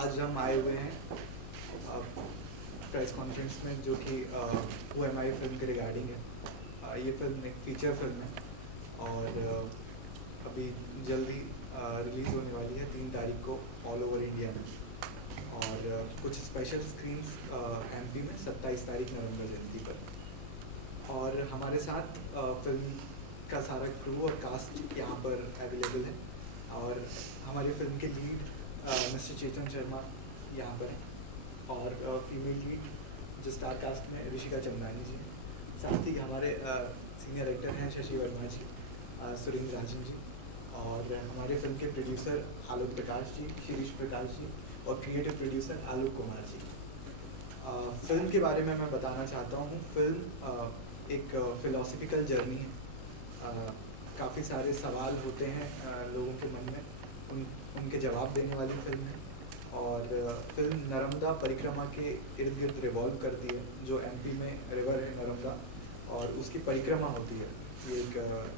आज हम आए हुए हैं प्रेस कॉन्फ्रेंस में जो कि ओ एम आई फिल्म के रिगार्डिंग है। ये फिल्म एक फीचर फिल्म है और अभी जल्दी रिलीज़ होने वाली है 3 तारीख को ऑल ओवर इंडिया में, और कुछ स्पेशल स्क्रीन्स एमपी में 27 तारीख नवंबर जयंती पर। और हमारे साथ फिल्म का सारा क्रू और कास्ट यहाँ पर अवेलेबल है, और हमारी फिल्म के लीड मिस्टर चेतन शर्मा यहाँ पर हैं, और फीमेल लीड जो स्टार कास्ट में ऋषिका चंदानी जी हैं। साथ ही हमारे सीनियर एक्टर हैं शशि वर्मा जी, सुरेंद्र राजन जी, और हमारे फिल्म के प्रोड्यूसर आलोक प्रकाश जी, शिरीष प्रकाश जी, और creative producer Alok Kumar ji. Film के बारे में मैं बताना चाहता हूँ। फिल्म एक फिलोसफिकल जर्नी है। काफ़ी सारे सवाल होते हैं लोगों के मन में, उनके जवाब देने वाली फिल्म है। और फिल्म नर्मदा परिक्रमा के इर्द गिर्द रिवॉल्व करती है, जो एमपी में रिवर है नर्मदा, और उसकी परिक्रमा होती है। ये एक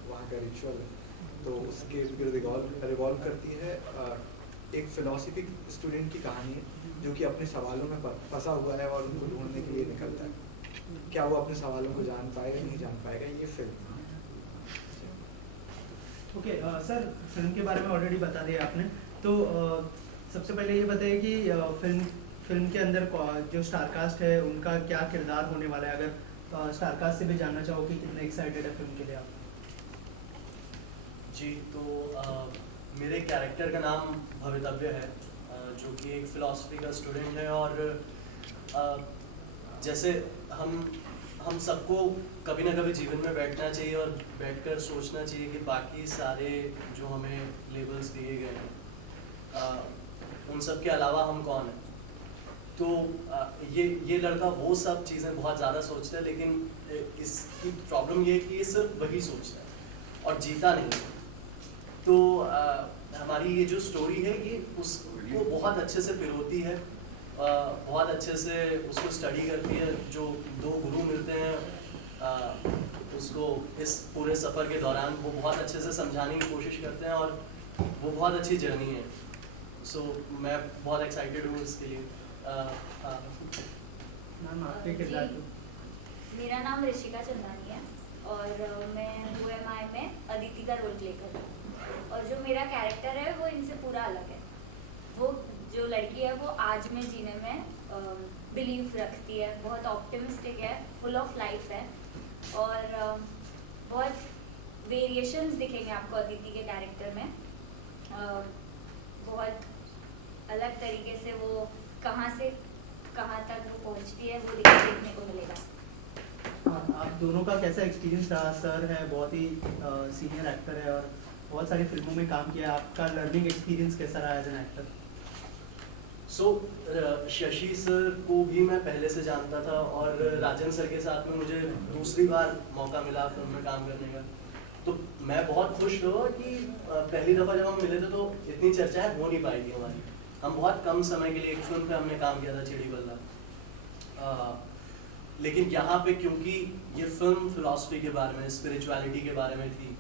वहाँ का रिचुअल है, तो उसके इर्द गिर्द रिवॉल्व करती है। एक फिलोसफी स्टूडेंट की कहानी है जो कि अपने सवालों में फंसा हुआ है और उनको ढूंढने के लिए निकलता है। क्या वो अपने सवालों को जान पाएगा, नहीं जान पाएगा, ये फिल्म। ओके सर, फिल्म के बारे में ऑलरेडी बता दिया आपने, तो सबसे पहले ये बताइए कि फिल्म के अंदर जो स्टारकास्ट है उनका क्या किरदार होने वाला है। अगर स्टारकास्ट से भी जानना चाहो कि कितने एक्साइटेड है फिल्म के लिए आप। जी, तो मेरे कैरेक्टर का नाम भवितव्य है, जो कि एक फ़िलासफ़ी का स्टूडेंट है। और जैसे हम सबको कभी ना कभी जीवन में बैठना चाहिए और बैठकर सोचना चाहिए कि बाकी सारे जो हमें लेबल्स दिए गए हैं उन सब के अलावा हम कौन हैं। तो ये लड़का वो सब चीज़ें बहुत ज़्यादा सोचता है, लेकिन इसकी प्रॉब्लम ये है कि ये सिर्फ वही सोचता है और जीता नहीं है। तो हमारी ये जो स्टोरी है ये उसको बहुत अच्छे से पिरोती है, बहुत अच्छे से उसको स्टडी करती है। जो 2 गुरु मिलते हैं उसको इस पूरे सफ़र के दौरान वो बहुत अच्छे से समझाने की कोशिश करते हैं, और वो बहुत अच्छी जर्नी है। सो मैं बहुत एक्साइटेड हूँ इसके लिए। मैम आपके किरदार तो मेरा नाम ऋषिका चंदानी है और मैं OMI में अदिति का रोल प्ले कर रही हूँ। और जो मेरा कैरेक्टर है वो इनसे पूरा अलग है। वो जो लड़की है वो आज में जीने में बिलीव रखती है, बहुत ऑप्टिमिस्टिक है, फुल ऑफ लाइफ है, और बहुत वेरिएशंस दिखेंगे आपको अदिति के कैरेक्टर में। बहुत अलग तरीके से वो कहाँ से कहाँ तक वो पहुँचती है वो देखने को मिलेगा। आप दोनों का कैसा एक्सपीरियंस रहा? सर है, बहुत ही सीनियर एक्टर है और बहुत सारी फिल्मों में काम किया। आपका लर्निंग एक्सपीरियंस कैसा रहा as an actor? Shashi sir को भी मैं पहले से जानता था, और राजन सर के साथ में मुझे दूसरी बार मौका मिला फिल्म में काम करने का। तो मैं बहुत खुश हुआ कि पहली दफ़ा जब हम मिले थे तो इतनी चर्चाएं हो नहीं पाई थी हमारी। हम बहुत कम समय के लिए एक फिल्म पे हमने काम किया था, चिड़ी बल्ला। लेकिन यहाँ पे क्योंकि ये फिल्म फिलॉसफी के बारे में, स्पिरिचुअलिटी के बारे में थी,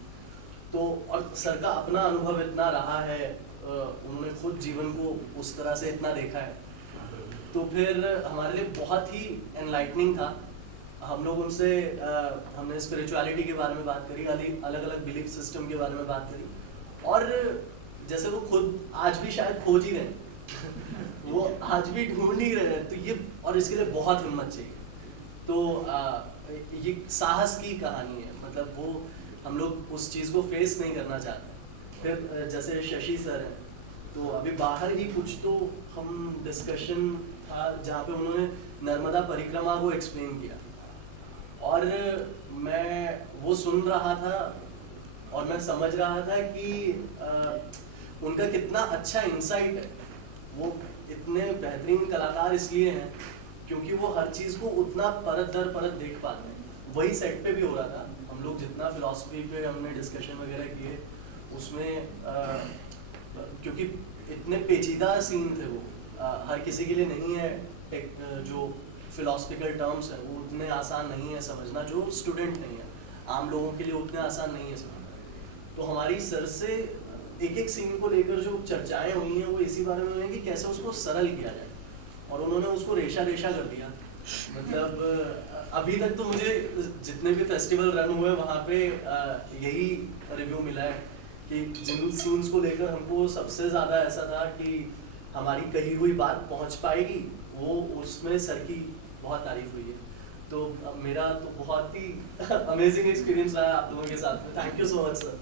तो और सर का अपना अनुभव इतना रहा है, उन्होंने खुद जीवन को उस तरह से इतना देखा है, तो फिर हमारे लिए बहुत ही एनलाइटनिंग था। हम लोग उनसे हमने स्पिरिचुअलिटी के बारे में बात करी, अलग अलग बिलीफ सिस्टम के बारे में बात करी, और जैसे वो खुद आज भी शायद खोज ही रहे हैं वो आज भी ढूंढ ही रहे हैं। तो ये, और इसके लिए बहुत हिम्मत चाहिए। तो ये साहस की कहानी है, मतलब वो हम लोग उस चीज़ को फेस नहीं करना चाहते। फिर जैसे शशि सर हैं, तो अभी बाहर ही कुछ तो हम डिस्कशन था जहाँ पे उन्होंने नर्मदा परिक्रमा को एक्सप्लेन किया, और मैं वो सुन रहा था और मैं समझ रहा था कि उनका कितना अच्छा इंसाइट है। वो इतने बेहतरीन कलाकार इसलिए हैं क्योंकि वो हर चीज़ को उतना परत दर परत देख पाते हैं। वही सेट पे भी हो रहा था, हम लोग जितना फिलॉसफी पे हमने डिस्कशन वगैरह किए उसमें क्योंकि इतने पेचीदा सीन थे वो, हर किसी के लिए नहीं है। जो फिलॉसफिकल टर्म्स हैं वो उतने आसान नहीं है समझना, जो स्टूडेंट नहीं है, आम लोगों के लिए उतने आसान नहीं है समझना। तो हमारी सर से एक एक सीन को लेकर जो चर्चाएं हुई हैं वो इसी बारे में हुई हैं कि कैसे उसको सरल किया जाए, और उन्होंने उसको रेशा रेशा कर दिया। मतलब अभी तक तो मुझे जितने भी फेस्टिवल रन हुए वहाँ पे यही रिव्यू मिला है कि जिन सीन्स को लेकर हमको सबसे ज़्यादा ऐसा था कि हमारी कही हुई बात पहुँच पाएगी, वो उसमें सर की बहुत तारीफ हुई है। तो मेरा तो बहुत ही अमेजिंग एक्सपीरियंस रहा आप लोगों के साथ में। Thank you so much sir.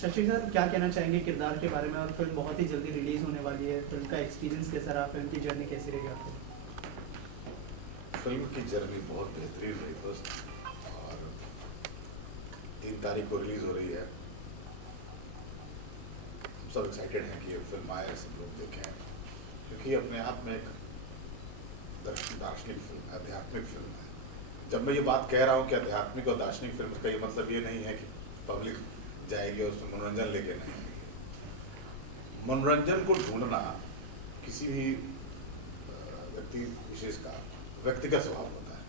Shashi sir, क्या कहना चाहेंगे किरदार के बारे में? और फिल्म बहुत ही जल्दी रिलीज होने वाली है, फिल्म का एक्सपीरियंस कैसा रहा, फिल्म की जर्नी कैसी रही आपको? फिल्म की जर्नी बहुत बेहतरीन रही दोस्त, और 3 तारीख को रिलीज हो रही है। हम सब एक्साइटेड हैं कि ये फिल्म आए, सब लोग देखें, क्योंकि अपने आप में एक दार्शनिक फिल्म है, आध्यात्मिक फिल्म है। जब मैं ये बात कह रहा हूँ कि आध्यात्मिक और दार्शनिक फिल्म, का ये मतलब ये नहीं है कि पब्लिक जाएगी और उसमें मनोरंजन लेके नहीं आएगी। मनोरंजन को ढूंढना किसी भी व्यक्ति विशेष का व्यक्तिगत स्वभाव होता है।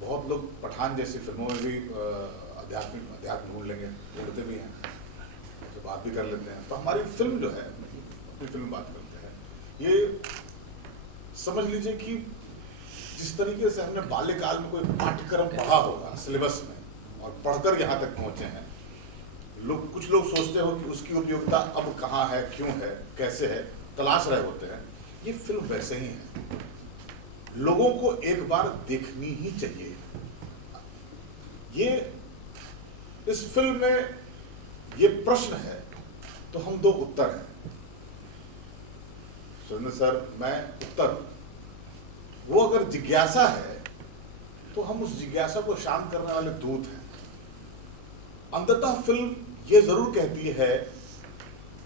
बहुत लोग पठान जैसी फिल्मों में भी अध्यात्म ढूंढ लेंगे, ढूंढते भी हैं, तो बात भी कर लेते हैं। तो हमारी फिल्म जो है, अपनी फिल्म बात करते हैं, ये समझ लीजिए कि जिस तरीके से हमने बाल्यकाल में कोई पाठ्यक्रम पढ़ा होगा सिलेबस में और पढ़कर यहाँ तक पहुँचे हैं, कुछ लोग सोचते हो कि उसकी उपयोगिता अब कहाँ है, क्यों है, कैसे है, तलाश रहे होते हैं। ये फिल्म वैसे ही है, लोगों को एक बार देखनी ही चाहिए। ये इस फिल्म में ये प्रश्न है तो हम 2 उत्तर हैं। सुरेंद्र सर, मैं उत्तर, वो अगर जिज्ञासा है तो हम उस जिज्ञासा को शांत करने वाले दूत हैं। अंततः फिल्म ये जरूर कहती है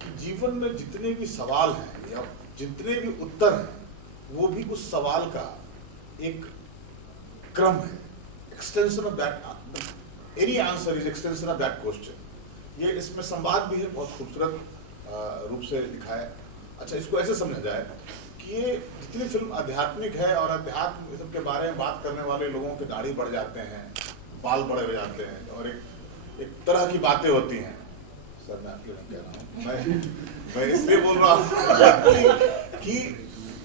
कि जीवन में जितने भी सवाल हैं या जितने भी उत्तर हैं, वो भी उस सवाल का एक क्रम है, extension of that, any answer is extension of that question. ये इसमें संवाद भी है, बहुत खूबसूरत रूप से लिखा है। अच्छा, इसको ऐसे समझा जाए कि ये जितनी फिल्म आध्यात्मिक है और अध्यात्म के बारे में बात करने वाले लोगों के दाढ़ी बढ़ जाते हैं, बाल बड़े हो जाते हैं, और एक तरह की बातें होती हैं। सर, मैं आपके लिए कह रहा हूँ, मैं इसलिए बोल रहा हूँ कि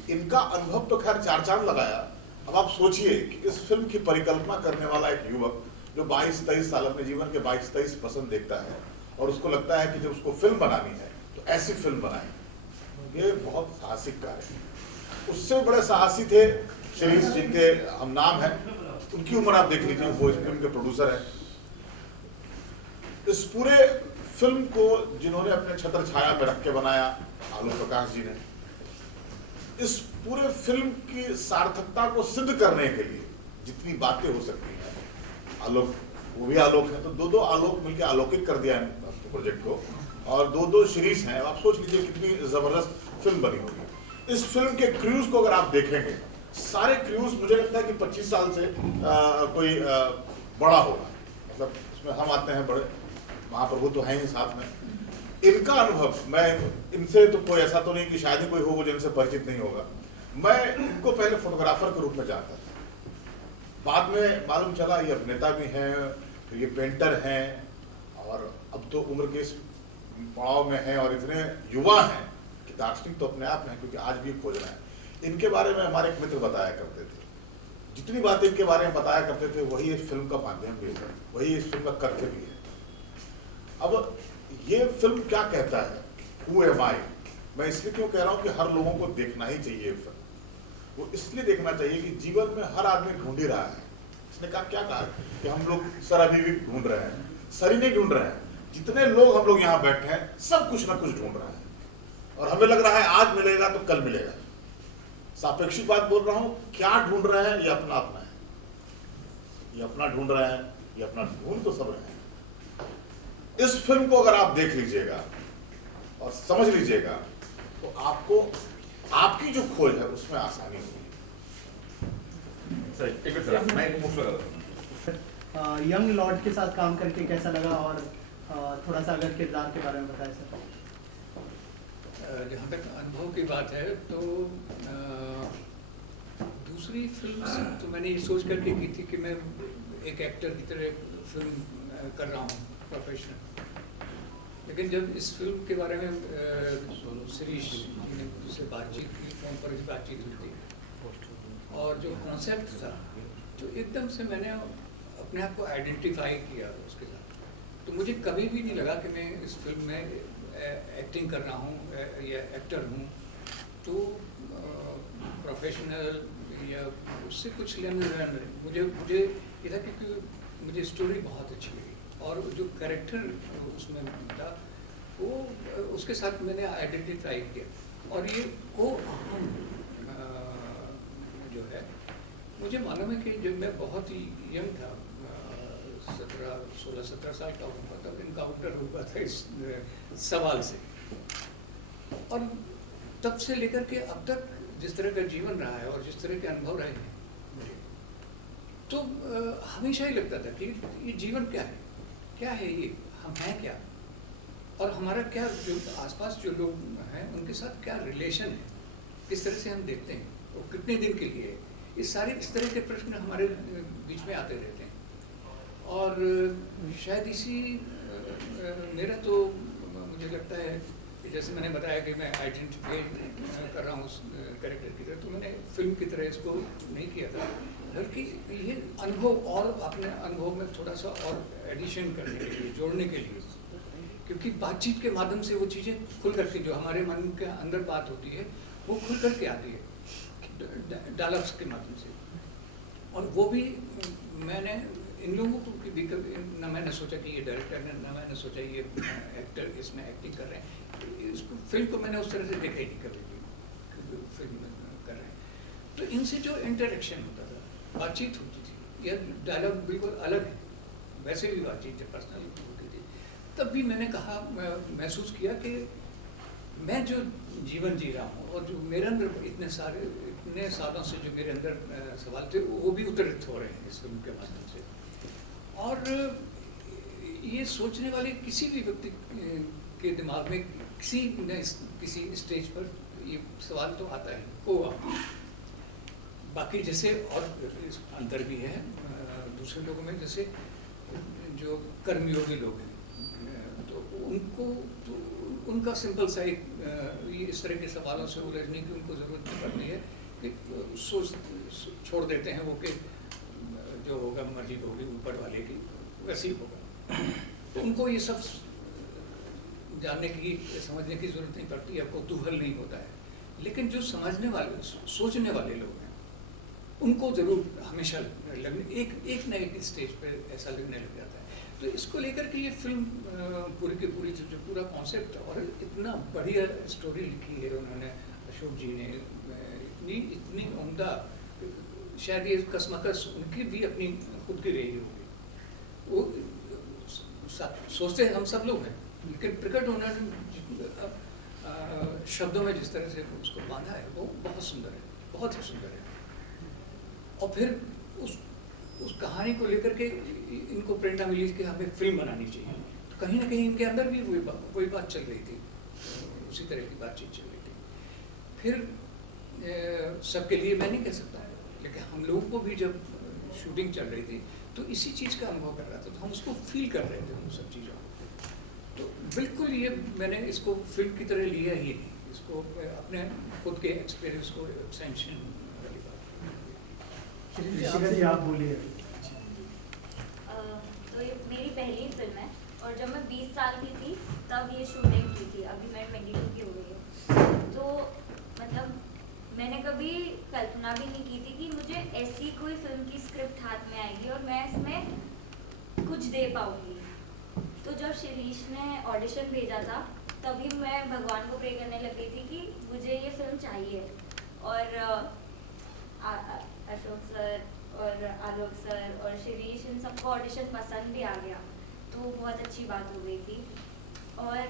इनका अनुभव तो खैर 4 चांद लगाया। अब आप सोचिए कि इस फिल्म की परिकल्पना करने वाला एक युवक जो 22-23 साल अपने जीवन के 22-23 पसंद देखता है, और उसको लगता है कि जब उसको फिल्म बनानी है तो ऐसी फिल्म बनाए, ये बहुत साहसिक कार्य है। उससे बड़े साहसी थे शिरीष, जिनके हम नाम हैं, उनकी उम्र आप देख लीजिए, वो इस फिल्म के प्रोड्यूसर हैं। इस पूरे फिल्म को जिन्होंने अपने छत्र छाया में रख के बनाया, आलोक प्रकाश जी ने। इस पूरे फिल्म की सार्थकता को सिद्ध करने के लिए जितनी बातें हो सकती हैं, आलोक, वो भी आलोक है, तो 2 आलोक मिलकर अलौकिक कर दिया है प्रोजेक्ट को, और 2 सीरीज हैं। आप सोच लीजिए कितनी जबरदस्त फिल्म बनी होगी। इस फिल्म के क्रूज को अगर आप देखेंगे, सारे क्रूज मुझे लगता है कि 25 साल से कोई बड़ा होगा, मतलब इसमें हम आते हैं बड़े, महाप्रभु तो हैं ही साथ में। इनका अनुभव, मैं इनसे तो कोई ऐसा तो नहीं कि शायद ही कोई हो जिनसे परिचित नहीं होगा। मैं इनको पहले फोटोग्राफर के रूप में जानता था, बाद में मालूम चला ये अभिनेता भी हैं, तो ये पेंटर हैं, और अब तो उम्र के इस पड़ाव में हैं और इतने युवा हैं कि दार्शनिक तो अपने आप में है, क्योंकि आज भी खोज रहे हैं। इनके बारे में हमारे एक मित्र बताया करते थे, जितनी बातें इनके बारे में बताया करते थे वही इस फिल्म का माध्यम भी है, वही इस फिल्म का तथ्य भी है। अब ये फिल्म क्या कहता है, हु एम आई, मैं इसलिए क्यों कह रहा हूँ कि हर लोगों को देखना ही चाहिए फिल्म। वो इसलिए देखना चाहिए कि जीवन में हर आदमी ढूंढ ही रहा है। इसने कहा, क्या कहा कि हम लोग सर अभी भी ढूंढ रहे हैं, सर ही नहीं ढूंढ रहे हैं, जितने लोग हम लोग यहाँ बैठे हैं सब कुछ ना कुछ ढूंढ रहे हैं, और हमें लग रहा है आज मिलेगा तो कल मिलेगा। सापेक्षिक बात बोल रहा हूँ, क्या ढूंढ रहे हैं, ये अपना अपना है, ये अपना ढूंढ रहे हैं, ये अपना ढूंढ तो सब रहे हैं। इस फिल्म को अगर आप देख लीजिएगा और समझ लीजिएगा तो आपको आपकी जो खोज है उसमें आसानी होगी। यंग लॉर्ड के साथ काम करके कैसा लगा, और थोड़ा सा अगर किरदार के बारे में बताएं सर। जहाँ तक अनुभव की बात है तो दूसरी फिल्म तो मैंने ये सोच करके की थी कि मैं एक एक्टर की तरह फिल्म कर रहा हूँ प्रोफेशनल, लेकिन जब इस फिल्म के बारे में शिरीष ने से बातचीत की, फ़ोन पर भी बातचीत हुई थी, और जो कॉन्सेप्ट था, तो एकदम से मैंने अपने आप को आइडेंटिफाई किया उसके साथ। तो मुझे कभी भी नहीं लगा कि मैं इस फिल्म में एक्टिंग कर रहा हूँ या एक्टर हूँ, तो प्रोफेशनल या उससे कुछ लेना देना नहीं। मुझे ये था क्योंकि मुझे स्टोरी बहुत अच्छी लगी, और जो कैरेक्टर उसमें था वो उसके साथ मैंने आइडेंटिफाई किया। और ये को अहम जो है, मुझे मालूम है कि जब मैं बहुत ही यंग था, 16-17 साल का हुआ, तब इनकाउंटर हुआ था इस सवाल से, और तब से लेकर के अब तक जिस तरह का जीवन रहा है और जिस तरह के अनुभव रहे हैं मुझे, तो हमेशा ही लगता था कि ये जीवन क्या है ये, हम हैं क्या, और हमारा क्या, जो आसपास जो लोग हैं उनके साथ क्या रिलेशन है, किस तरह से हम देखते हैं, और कितने दिन के लिए, इस तरह के प्रश्न हमारे बीच में आते रहते हैं। और शायद इसी मेरा तो मुझे लगता है कि जैसे मैंने बताया कि मैं आइडेंटिफाई कर रहा हूँ उस कैरेक्टर की तरह, तो मैंने फिल्म की तरह इसको नहीं किया था, बल्कि ये अनुभव और अपने अनुभव में थोड़ा सा और एडिशन करने के लिए, जोड़ने के लिए, क्योंकि बातचीत के माध्यम से वो चीज़ें खुल करके, जो हमारे मन के अंदर बात होती है वो खुल करके आती है डायलॉग्स के माध्यम से। और वो भी मैंने इन लोगों को भी कभी न मैंने सोचा कि ये डायरेक्टर ने, न मैंने सोचा ये एक्टर इसमें एक्टिंग कर रहे हैं, इसको फिल्म को मैंने उस तरह से देखा ही नहीं कभी भी फिल्म कर रहे हैं। तो इनसे जो इंटरेक्शन होता था, बातचीत होती थी, या डायलॉग बिल्कुल अलग है, वैसे भी बातचीत जब पर्सनल होती थी, तब भी मैंने कहा, महसूस किया कि मैं जो जीवन जी रहा हूँ और जो मेरे अंदर इतने सालों से जो मेरे अंदर सवाल थे, वो भी उत्तरित हो रहे हैं इस फिल्म के माध्यम से। और ये सोचने वाले किसी भी व्यक्ति के दिमाग में किसी स्टेज पर ये सवाल तो आता है होगा। बाकी जैसे और अंतर भी है दूसरे लोगों में, जैसे जो कर्मयोगी लोग हैं, तो उनको तो उनका सिंपल सा एक ये इस तरह के सवालों से उलझने की उनको ज़रूरत नहीं पड़ती है, कि सोच छोड़ देते हैं वो कि जो होगा मर्जी होगी ऊपर वाले की, वैसे ही होगा। तो उनको ये सब जानने की, समझने की ज़रूरत नहीं पड़ती है, कौतूहल नहीं होता है। लेकिन जो समझने वाले, सोचने वाले लोग हैं, उनको ज़रूर हमेशा लगने एक न एक स्टेज पर ऐसा लगने लग जाता है। तो इसको लेकर के ये फिल्म पूरी की पूरी जो पूरा कॉन्सेप्ट, और इतना बढ़िया स्टोरी लिखी है उन्होंने, अशोक जी ने, इतनी उम्दा, शायद ये कसमकस उनकी भी अपनी खुद की रही होगी। वो सोचते हैं हम सब लोग हैं, लेकिन प्रकट उन्होंने शब्दों में जिस तरह से उसको बांधा है, वो बहुत सुंदर है, बहुत ही सुंदर है। और फिर उस कहानी को लेकर के इनको प्रेरणा मिली कि हमें फिल्म बनानी चाहिए। तो कहीं ना कहीं इनके अंदर भी वही बात चल रही थी, उसी तरह की बातचीत चल रही थी। फिर सबके लिए मैं नहीं कह सकता, लेकिन हम लोगों को भी जब शूटिंग चल रही थी तो इसी चीज़ का अनुभव कर रहा था, तो हम उसको फील कर रहे थे उन सब चीज़ों को। तो बिल्कुल ये मैंने इसको फिल्म की तरह लिया ही नहीं, इसको अपने खुद के एक्सपीरियंस को एक्सटेंशन वाली बात। जी आप बोलिए। तो ये मेरी पहली फिल्म है, और जब मैं 20 साल की थी तब ये शूटिंग की थी। अभी मैं 22 की हो गई हूँ। तो मतलब मैंने कभी कल्पना भी नहीं की थी कि मुझे ऐसी कोई फिल्म की स्क्रिप्ट हाथ में आएगी और मैं इसमें कुछ दे पाऊँगी। तो जब शिरीष ने ऑडिशन भेजा था, तभी मैं भगवान को प्रे करने लग गई थी कि मुझे ये फिल्म चाहिए। और अशोक सर और आलोक सर और शिरीष, इन सबको ऑडिशन पसंद भी आ गया, तो बहुत अच्छी बात हो गई थी। और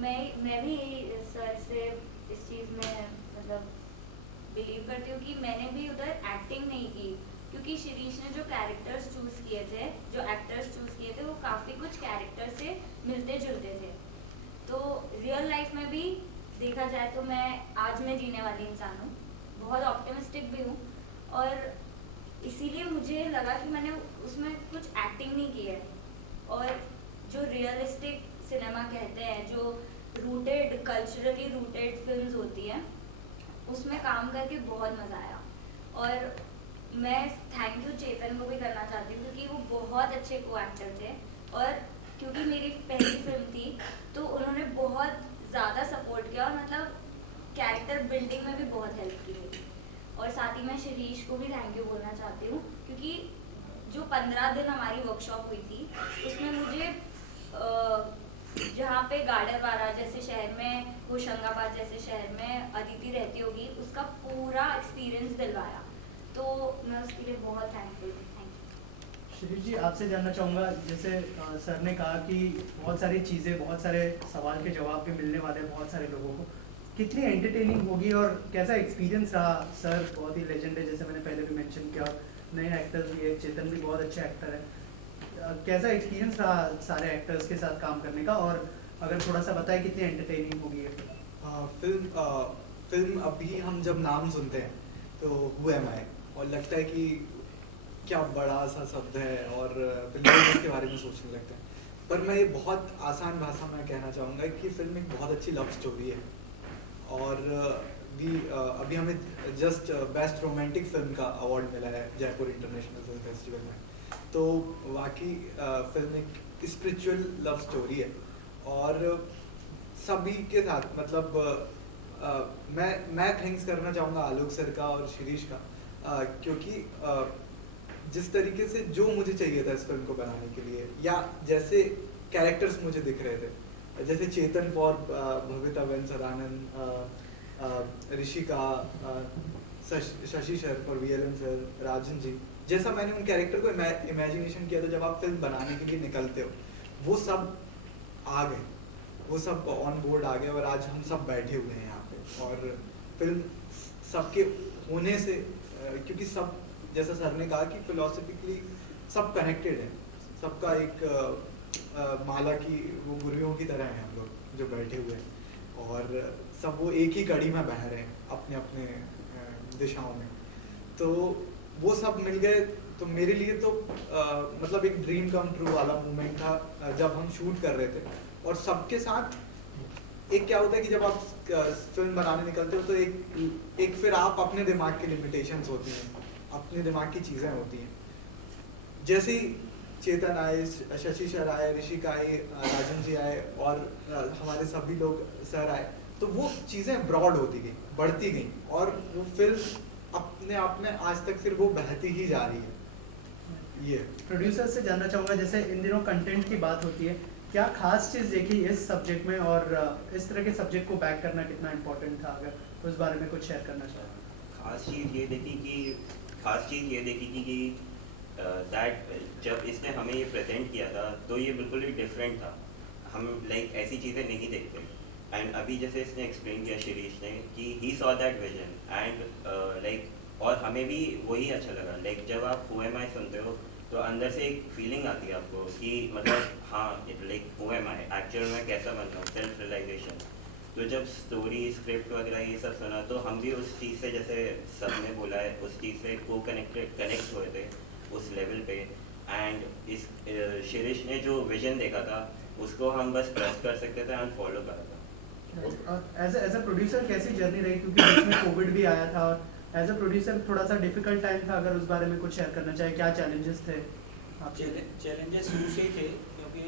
मैं भी सर से इस चीज़ में मतलब बिलीव करती हूँ कि मैंने भी उधर एक्टिंग नहीं की, क्योंकि शिरीष ने जो कैरेक्टर्स चूज़ किए थे, जो एक्टर्स चूज़ किए थे, वो काफ़ी कुछ कैरेक्टर से मिलते जुलते थे। तो रियल लाइफ में भी देखा जाए तो आज मैं जीने वाली इंसान हूँ, बहुत ऑप्टिमिस्टिक भी हूँ, और इसीलिए मुझे लगा कि मैंने उसमें कुछ एक्टिंग नहीं की है। और जो रियलिस्टिक सिनेमा कहते हैं, जो रूटेड, कल्चरली रूटेड फिल्म्स होती हैं, उसमें काम करके बहुत मज़ा आया। और मैं थैंक यू चेतन को भी करना चाहती हूँ, क्योंकि वो बहुत अच्छे को एक्टर थे, और क्योंकि मेरी पहली फिल्म थी तो उन्होंने बहुत ज़्यादा सपोर्ट किया, और मतलब कैरेक्टर बिल्डिंग में भी बहुत हेल्प की मेरी। और साथ ही मैं शिरीष को भी थैंक यू बोलना चाहती हूँ, क्योंकि जो 15 दिन हमारी वर्कशॉप हुई थी उसमें मुझे जहाँ पे गाडरवारा जैसे शहर में, होशंगाबाद जैसे शहर में अदिति रहती होगी, उसका पूरा एक्सपीरियंस दिलवाया, तो मैं उसके लिए बहुत थैंकफुल हूँ। Thank you. शिरीष जी, आपसे जानना चाहूँगा, जैसे सर ने कहा कि बहुत सारी चीज़ें, बहुत सारे सवाल के जवाब भी मिलने वाले हैं बहुत सारे लोगों को, कितनी एंटरटेनिंग होगी और कैसा एक्सपीरियंस रहा? सर बहुत ही लेजेंड है, जैसे मैंने पहले भी मेंशन किया, नए एक्टर्स भी है, चेतन भी बहुत अच्छा एक्टर है, कैसा एक्सपीरियंस रहा सारे एक्टर्स के साथ काम करने का? और अगर थोड़ा सा बताएं कितनी एंटरटेनिंग होगी ये फिल्म अभी हम जब नाम सुनते हैं तो हु एम आई, और लगता है कि क्या बड़ा सा शब्द है, और फिल्म इसके बारे में सोचने लगते हैं। पर मैं ये बहुत आसान भाषा में कहना चाहूँगा कि फिल्म एक बहुत अच्छी लव स्टोरी है, और अभी हमें जस्ट बेस्ट रोमांटिक फिल्म का अवार्ड मिला है जयपुर इंटरनेशनल फिल्म फेस्टिवल में। तो वाकई फिल्म एक स्पिरिचुअल लव स्टोरी है, और सभी के साथ मतलब मैं थैंक्स करना चाहूँगा आलोक सर का और शिरीष का, क्योंकि जिस तरीके से जो मुझे चाहिए था इस फिल्म को बनाने के लिए, या जैसे कैरेक्टर्स मुझे दिख रहे थे, जैसे Chetan for Bhavita when Sadanand, Rishika, Shashi sir for VLM sir, Rajan ji, जैसा मैंने उन कैरेक्टर को इमेजिनेशन किया था, जब आप फिल्म बनाने के लिए निकलते हो वो सब आ गए, वो सब ऑन बोर्ड आ गए, और आज हम सब बैठे हुए हैं यहाँ पे, और फिल्म सबके होने से, क्योंकि सब जैसा सर ने कहा कि फिलोसफिकली सब कनेक्टेड है, सबका एक माला की वो गुरुओं की तरह हैं हम लोग जो बैठे हुए हैं, और सब वो एक ही कड़ी में बह रहे हैं अपने अपने दिशाओं में। तो वो सब मिल गए, तो मेरे लिए तो मतलब एक ड्रीम कम ट्रू वाला मोमेंट था जब हम शूट कर रहे थे। और सबके साथ एक क्या होता है कि जब आप फिल्म बनाने निकलते हो तो एक फिर आप अपने दिमाग की लिमिटेशंस होती हैं, अपने दिमाग की चीज़ें होती हैं। जैसे ही चेतन आए, शशि सर आए, ऋषिका आए, राजन जी आए, और हमारे सभी लोग सर आए, तो वो चीज़ें ब्रॉड होती गई, बढ़ती गई, और वो फिल्म अपने आप में आज तक फिर वो बहती ही जा रही है। ये प्रोड्यूसर से जानना चाहूँगा, जैसे इन दिनों कंटेंट की बात होती है, क्या खास चीज़ देखी इस सब्जेक्ट में, और इस तरह के सब्जेक्ट को बैक करना कितना इम्पोर्टेंट था, अगर उस बारे में कुछ शेयर करना चाहें? खास चीज़ ये देखी कि दैट जब इसने हमें ये प्रेजेंट किया था तो ये बिल्कुल ही डिफरेंट था। हम लाइक ऐसी चीज़ें नहीं देखते, एंड अभी जैसे इसने एक्सप्लेन किया शिरीष ने कि he saw that vision, and like और हमें भी वही अच्छा लगा। लाइक जब आप हु एम आई सुनते हो तो अंदर से एक फीलिंग आती है आपको कि मतलब हाँ like who am I actual में कैसा बनता हूँ, सेल्फ रियलाइजेशन। तो जब स्टोरी स्क्रिप्ट वगैरह ये सब सुना तो हम भी उस चीज़ से, जैसे सबने बोला है, उस चीज़ से कनेक्ट हुए थे उस लेवल पे। एंड इस शिरीष ने जो विजन देखा था उसको हम बस ट्रस्ट कर सकते थे एंड फॉलो करा था। एज अ प्रोड्यूसर कैसी जर्नी रही, क्योंकि इसमें कोविड भी आया था, एज अ प्रोड्यूसर थोड़ा सा डिफिकल्ट टाइम था, अगर उस बारे में कुछ शेयर करना चाहे, क्या चैलेंजेस थे? चैलेंजेस शुरू से ही थे, क्योंकि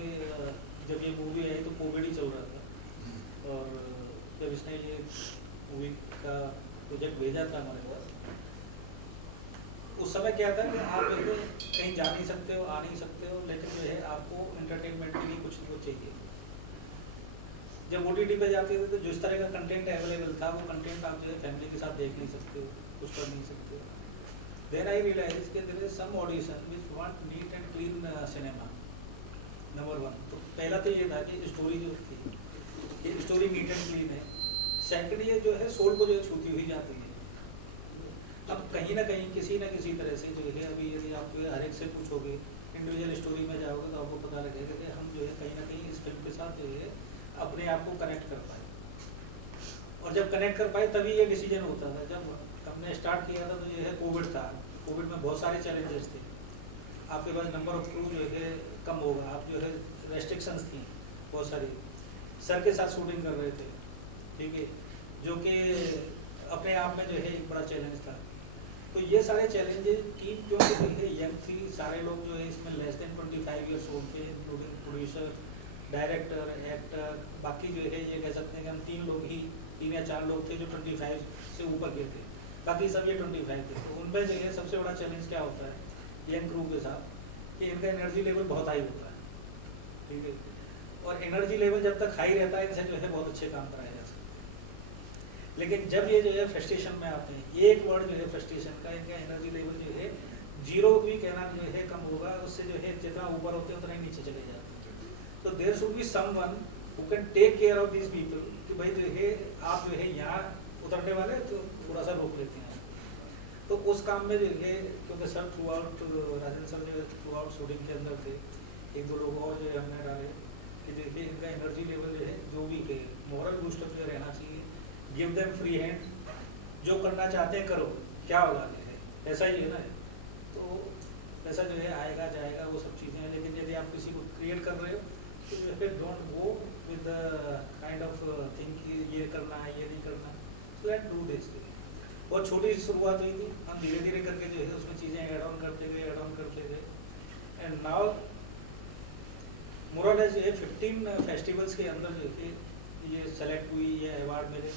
जब ये मूवी आई तो कोविड ही चल रहा था, और जब इसने ये मूवी का प्रोजेक्ट भेजा था हमारे पास, उस समय क्या था कि आप जो है कहीं जा नहीं सकते हो, आ नहीं सकते हो, लेकिन जो है आपको एंटरटेनमेंट के लिए कुछ न कुछ चाहिए। जब OTT पे जाते थे तो जिस तरह का कंटेंट अवेलेबल था वो कंटेंट आप जो है फैमिली के साथ देख नहीं सकते हो, कुछ कर नहीं सकते हो। देन आई रियलाइज कि there is some audition which want neat and clean cinema, number 1। तो पहला तो ये था कि स्टोरी जो थी, ये स्टोरी नीट एंड क्लीन है। सेकंड ये जो है सोल को जो है छूती हुई जाती है। अब कहीं ना कहीं किसी न किसी तरह से जो है, अभी यदि आप जो है हर एक से पूछोगे, इंडिविजुअल स्टोरी में जाओगे तो आपको पता लगेगा कि हम जो है कहीं ना कहीं इस फिल्म के साथ जो है अपने आप को कनेक्ट कर पाए। और जब कनेक्ट कर पाए तभी ये डिसीजन होता था। जब हमने स्टार्ट किया था तो जो है कोविड था, कोविड में बहुत सारे चैलेंजेस थे। आपके पास नंबर ऑफ क्रू जो है कम होगा, आप जो है रेस्ट्रिक्शंस थी, बहुत सारी। सर के साथ शूटिंग कर रहे थे, ठीक है, जो कि अपने आप में जो है एक बड़ा चैलेंज था। तो ये सारे चैलेंजेस टीम क्योंकि जो है यंग थी, सारे लोग जो है इसमें लेस देन 25 ईयर्स ओल्ड थे, इंक्लूडिंग प्रोड्यूसर, डायरेक्टर, एक्टर, बाकी जो है ये कह सकते हैं कि हम 3 या 4 लोग थे जो 25 से ऊपर के थे, बाकी सब ये 25 थे। तो उनमें जो है सबसे बड़ा चैलेंज क्या होता है यंग क्रू के साथ, कि इनका एनर्जी लेवल बहुत हाई होता है, ठीक है, और एनर्जी लेवल जब तक हाई रहता है इनसे जो है बहुत अच्छे काम कराए जा सकते हैं। लेकिन जब ये जो है फ्रस्ट्रेशन में आते हैं, एक वर्ड जो है फ्रस्ट्रेशन का, इनका एनर्जी लेवल जो है 0 भी कहना जो है कम होगा, उससे जो है जितना ऊपर होते हैं उतना ही नीचे चले जाते हैं। तो there should be someone who can take care of this people, कि भाई जो है आप जो है यहाँ उतरने वाले तो थोड़ा सा रोक लेते हैं। तो उस काम में जो है, क्योंकि sir through out, Rajendra sir जो थ्रू आउट शूटिंग के अंदर थे, 1-2 लोग और जो है हमने डाले कि देखिए इनका एनर्जी लेवल जो है जो भी है मॉरल बूस्टर जो रहना चाहिए, गिव देम फ्री हैंड, जो करना चाहते हैं करो, क्या होगा जो है, ऐसा ही है ना। तो ऐसा जो है आएगा जाएगा वो सब चीज़ें हैं, लेकिन यदि आप किसी को क्रिएट कर रहे हो तो जो है don't go with the kind of thing कि ये करना है ये नहीं करना, सो लेट डू दिस। बहुत छोटी शुरुआत हुई थी, हम धीरे धीरे करके जो है उसमें चीज़ें ऐड ऑन करते गए एंड नाउ मोरल जो है 15 फेस्टिवल्स के अंदर जो है ये सेलेक्ट हुई, ये अवार्ड मिले।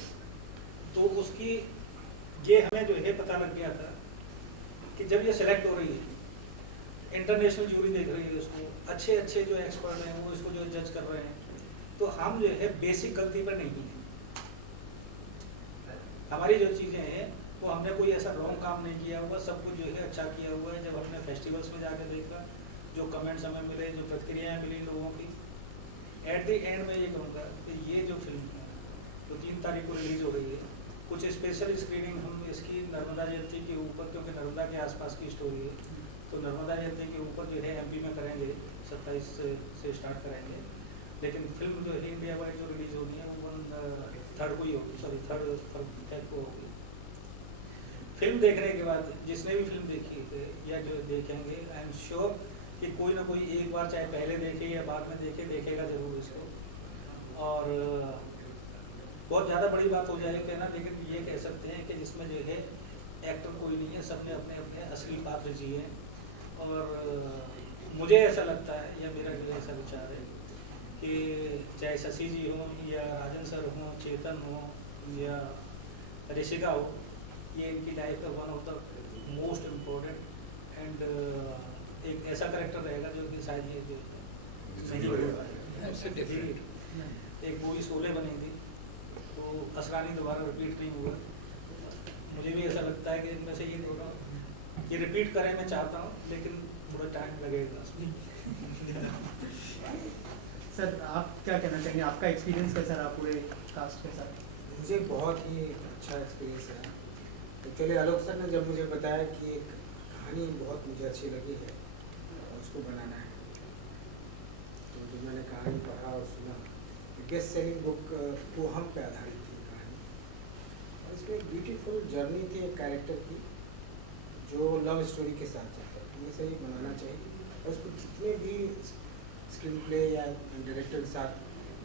तो उसकी ये हमें जो है पता लग गया था कि जब ये सेलेक्ट हो रही है, इंटरनेशनल जूरी देख रही है उसको, अच्छे जो एक्सपर्ट हैं वो इसको जो जज कर रहे हैं, तो हम जो है बेसिक गलती पर नहीं है। हमारी जो चीज़ें हैं वो हमने कोई ऐसा रॉन्ग काम नहीं किया हुआ, सब कुछ जो है अच्छा किया हुआ है। जब हमने फेस्टिवल्स में जाकर देखा, जो कमेंट्स हमें मिले, जो प्रतिक्रियाएँ मिली लोगों की, एट द एंड में ये कहूँगा कि ये जो फिल्म है तो 3 तारीख को रिलीज़ हो रही है। कुछ स्पेशल स्क्रीनिंग हम इसकी नर्मदा जयंती के ऊपर, क्योंकि नर्मदा के आसपास की स्टोरी है, तो नर्मदा जयंती के ऊपर जो है MP में करेंगे, 27 से स्टार्ट करेंगे। लेकिन फिल्म जो है इंडिया वाइड जो रिलीज़ होनी है वो 3rd को ही होगी, सॉरी 3rd को होगी। फिल्म देखने के बाद जिसने भी फिल्म देखी है या जो देखेंगे, आई एम श्योर कि कोई ना कोई एक बार चाहे पहले देखे या बाद में देखेगा ज़रूर इसको। और बहुत ज़्यादा बड़ी बात हो जाए कहना, लेकिन ये कह सकते हैं कि जिसमें जो है एक्टर कोई नहीं है, सबने अपने अपने असली पात्र जिए हैं। और मुझे ऐसा लगता है, या मेरा जो ऐसा विचार है कि चाहे शशि जी हों या राजन सर हों, चेतन हो या ऋषिका हो, ये इनकी लाइफ का one of the most important and एक ऐसा करेक्टर रहेगा जो कि शायद ये जो नहीं हो पाएगा। एक मूवी शोले बनी थी, तो असरानी दोबारा रिपीट नहीं हुआ। मुझे भी ऐसा लगता है कि इनमें से ये दोनों ये रिपीट करें मैं चाहता हूँ, लेकिन थोड़ा टाइम लगेगा। सर आप क्या कहना चाहेंगे, आपका एक्सपीरियंस कैसा रहा पूरे कास्ट के साथ? मुझे बहुत ही अच्छा एक्सपीरियंस है। एक्चुअली आलोक सर ने जब मुझे बताया कि एक कहानी बहुत मुझे अच्छी लगी है और उसको बनाना है, तो जब मैंने कहानी पढ़ा और सुना, गेस्ट सेलिंग बुक पोहम पे आधारित थी कहानी, और इसमें एक ब्यूटीफुल जर्नी थी एक कैरेक्टर की जो लव स्टोरी के साथ चलता है। ये सही बनाना चाहिए, और उसको जितने भी स्क्रीन प्ले या डायरेक्टर के साथ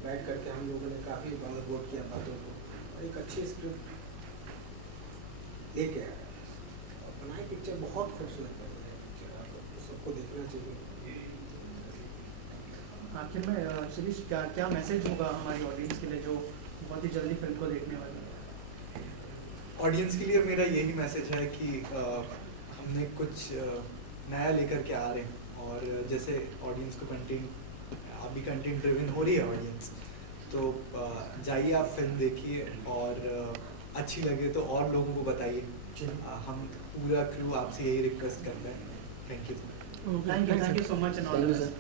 बैठ करके हम लोगों ने काफ़ी बाउंड किया बातों को, और एक अच्छी स्क्रिप्ट लेके आया और बनाई। पिक्चर बहुत खूबसूरत बनी है, पिक्चर आपको सबको देखना चाहिए। आखिर में शिरीष क्या मैसेज होगा हमारी ऑडियंस के लिए जो बहुत ही जल्दी फिल्म को देखने वाली है? ऑडियंस के लिए मेरा यही मैसेज है कि हमने कुछ नया लेकर के आ रहे हैं, और जैसे ऑडियंस को कंटेंट, अभी कंटेंट ड्रिवन हो रही है ऑडियंस, तो जाइए आप फिल्म देखिए, और अच्छी लगे तो और लोगों को बताइए। हम पूरा क्रू आपसे यही रिक्वेस्ट करते हैं। Thank you so much and all the best.